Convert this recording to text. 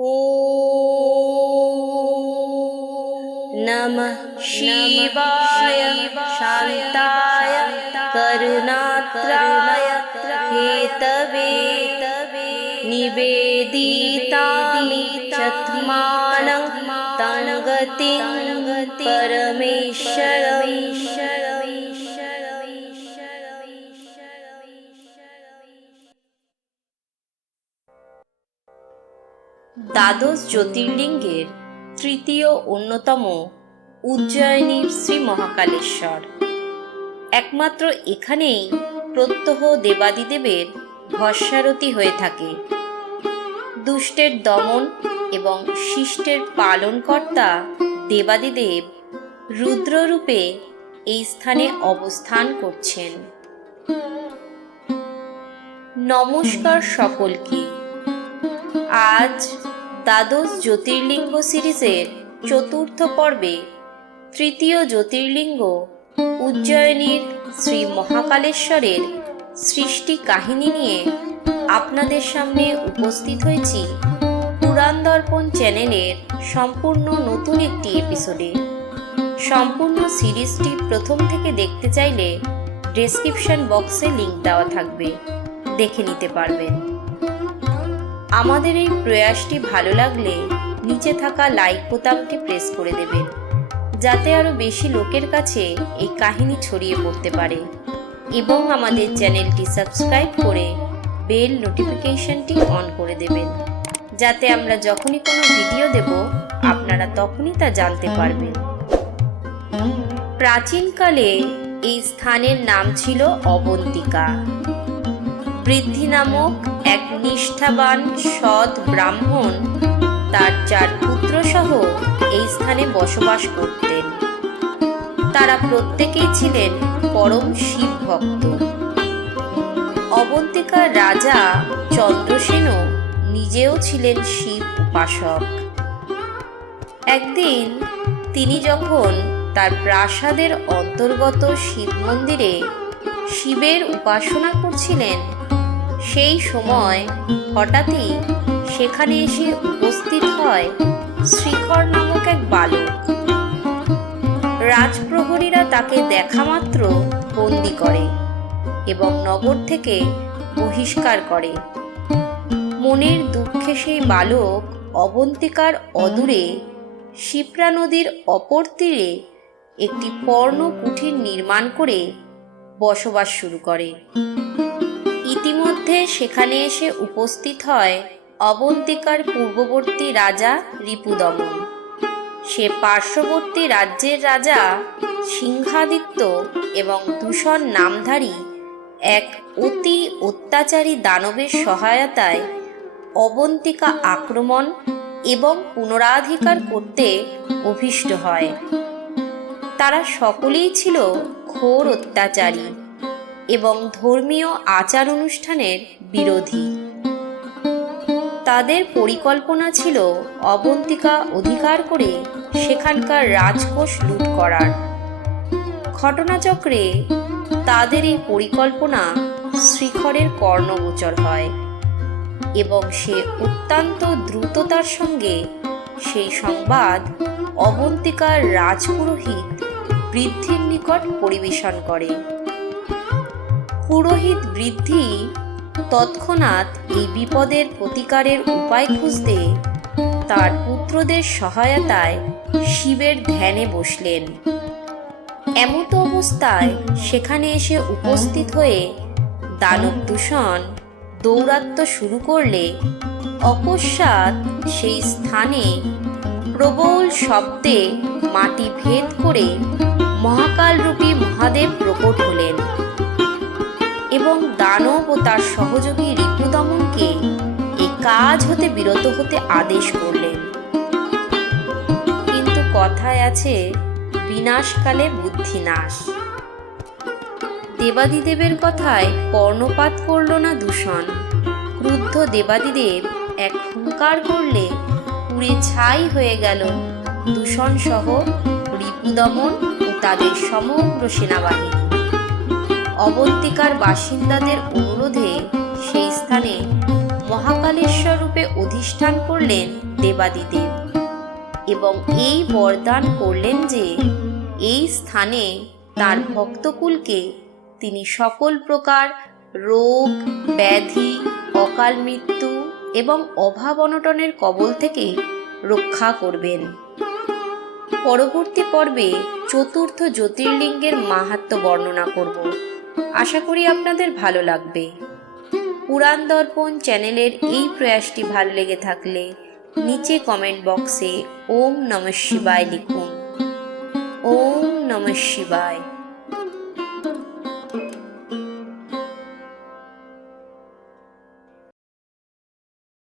ॐ नमः शिवाय शान्ताय करुणात्राय हेतवे निवेदितामि चत्मानं तं गतिं দ্বাদশ জ্যোতির্লিঙ্গের তৃতীয় অন্যতম উজ্জয়িনীর শ্রী মহাকালেশ্বর। একমাত্র এখানেই প্রত্যহ দেবাদিদেবের ভস্মারতি হয়ে থাকে। দুষ্টের দমন এবং শিষ্টের পালনকর্তা দেবাদিদেব রুদ্ররূপে এই স্থানে অবস্থান করছেন। নমস্কার সকলকে। আজ দ্বাদশ জ্যোতির্লিঙ্গ সিরিজের চতুর্থ পর্বে তৃতীয় জ্যোতির্লিঙ্গ উজ্জয়িনীর শ্রী মহাকালেশ্বরের সৃষ্টি কাহিনী নিয়ে আপনাদের সামনে উপস্থিত হয়েছি পুরাণ দর্পণ চ্যানেলের সম্পূর্ণ নতুন একটি এপিসোডে। সম্পূর্ণ সিরিজটি প্রথম থেকে দেখতে চাইলে ডেসক্রিপশন বক্সে লিংক দেওয়া থাকবে, দেখে নিতে পারবেন। আমাদের এই প্রয়াসটি ভালো লাগলে নিচে থাকা লাইক বোতামটি প্রেস করে দেবেন, যাতে আরও বেশি লোকের কাছে এই কাহিনী ছড়িয়ে পড়তে পারে, এবং আমাদের চ্যানেলটি সাবস্ক্রাইব করে বেল নোটিফিকেশনটি অন করে দেবেন, যাতে আমরা যখনই কোনো ভিডিও দেব আপনারা তখনই তা জানতে পারবেন। প্রাচীনকালে এই স্থানের নাম ছিল অবন্তিকা। বৃদ্ধি নামক এক নিষ্ঠাবান সৎ ব্রাহ্মণ তার 4 পুত্র সহ এই স্থানে বসবাস করতেন। তারা প্রত্যেকেই ছিলেন পরম শিব ভক্ত। অবন্তিকার রাজা চন্দ্রসেনও নিজেও ছিলেন শিব উপাসক। একদিন তিনি যখন তার প্রাসাদের অন্তর্গত শিব মন্দিরে শিবের উপাসনা করছিলেন, সেই সময় হঠাৎই সেখানে এসে উপস্থিত হয় শ্রীকর নামক এক বালক। রাজপ্রহরীরা তাকে দেখা মাত্র বন্দি করে এবং নগর থেকে বহিষ্কার করে। মনের দুঃখে সেই বালক অবন্তিকার অদূরে শিপ্রা নদীর অপর তীরে একটি পর্ণ কুঠির নির্মাণ করে বসবাস শুরু করে। ইতিমধ্যে সেখানে এসে উপস্থিত হয় অবন্তিকার পূর্ববর্তী রাজা রিপুদমন। সে পার্শ্ববর্তী রাজ্যের রাজা সিংহাদিত্য এবং দূষণ নামধারী এক অতি অত্যাচারী দানবের সহায়তায় অবন্তিকা আক্রমণ এবং পুনরাধিকার করতে অভীষ্ট হয়। তারা সকলেই ছিল ঘোর অত্যাচারী এবং ধর্মীয় আচার অনুষ্ঠানের বিরোধী। তাদের পরিকল্পনা ছিল অবন্তিকা অধিকার করে সেখানকার রাজকোষ লুট করার। ঘটনাচক্রে তাদের এই পরিকল্পনা শ্রীখরের কর্ণগোচর হয় এবং সে অত্যন্ত দ্রুততার সঙ্গে সেই সংবাদ অবন্তিকার রাজপুরোহিত বৃদ্ধির নিকট পরিবেশন করে। পুরোহিত বৃদ্ধি তৎক্ষণাৎ এই বিপদের প্রতিকারের উপায় খুঁজতে তার পুত্রদের সহায়তায় শিবের ধ্যানে বসলেন। এমতো অবস্থায় সেখানে এসে উপস্থিত হয়ে দানব দূষণ দৌরাত্ম্য শুরু করলে অকস্মাৎ সেই স্থানে প্রবল শব্দে মাটি ভেদ করে মহাকালরূপী মহাদেব প্রকট হলেন এবং দানব ও তার সহযোগী রিপুদমনকে এই কাজ হতে বিরত হতে আদেশ করলেন। কিন্তু কথায় আছে, বিনাশকালে বুদ্ধিনাশ। দেবাদিদেবের কথায় কর্ণপাত করল না দূষণ। ক্রুদ্ধ দেবাদিদেব এক হুঙ্কার করলে পুড়ে ছাই হয়ে গেল দূষণ সহ রিপুদমন ও তাদের সমগ্র সেনাবাহিনী। অবন্তিকার বাসিন্দাদের অনুরোধে সেই স্থানে মহাকালেশ্বর রূপে অধিষ্ঠান করলেন দেবাদিদেব এবং এই বরদান করলেন যে এই স্থানে তার ভক্তকুলকে তিনি সকল প্রকার রোগ ব্যাধি অকাল মৃত্যু এবং অভাব অনটনের কবল থেকে রক্ষা করবেন। পরবর্তী পর্বে চতুর্থ জ্যোতির্লিঙ্গের মাহাত্ম্য বর্ণনা করব। আশা করি আপনাদের ভালো লাগবে। পুরাণ দর্পণ চ্যানেলের এই প্রয়াসটি ভালো লেগে থাকলে নিচে কমেন্ট বক্সে ওম নমঃ শিবায় লিখুন। ওম নমঃ শিবায়।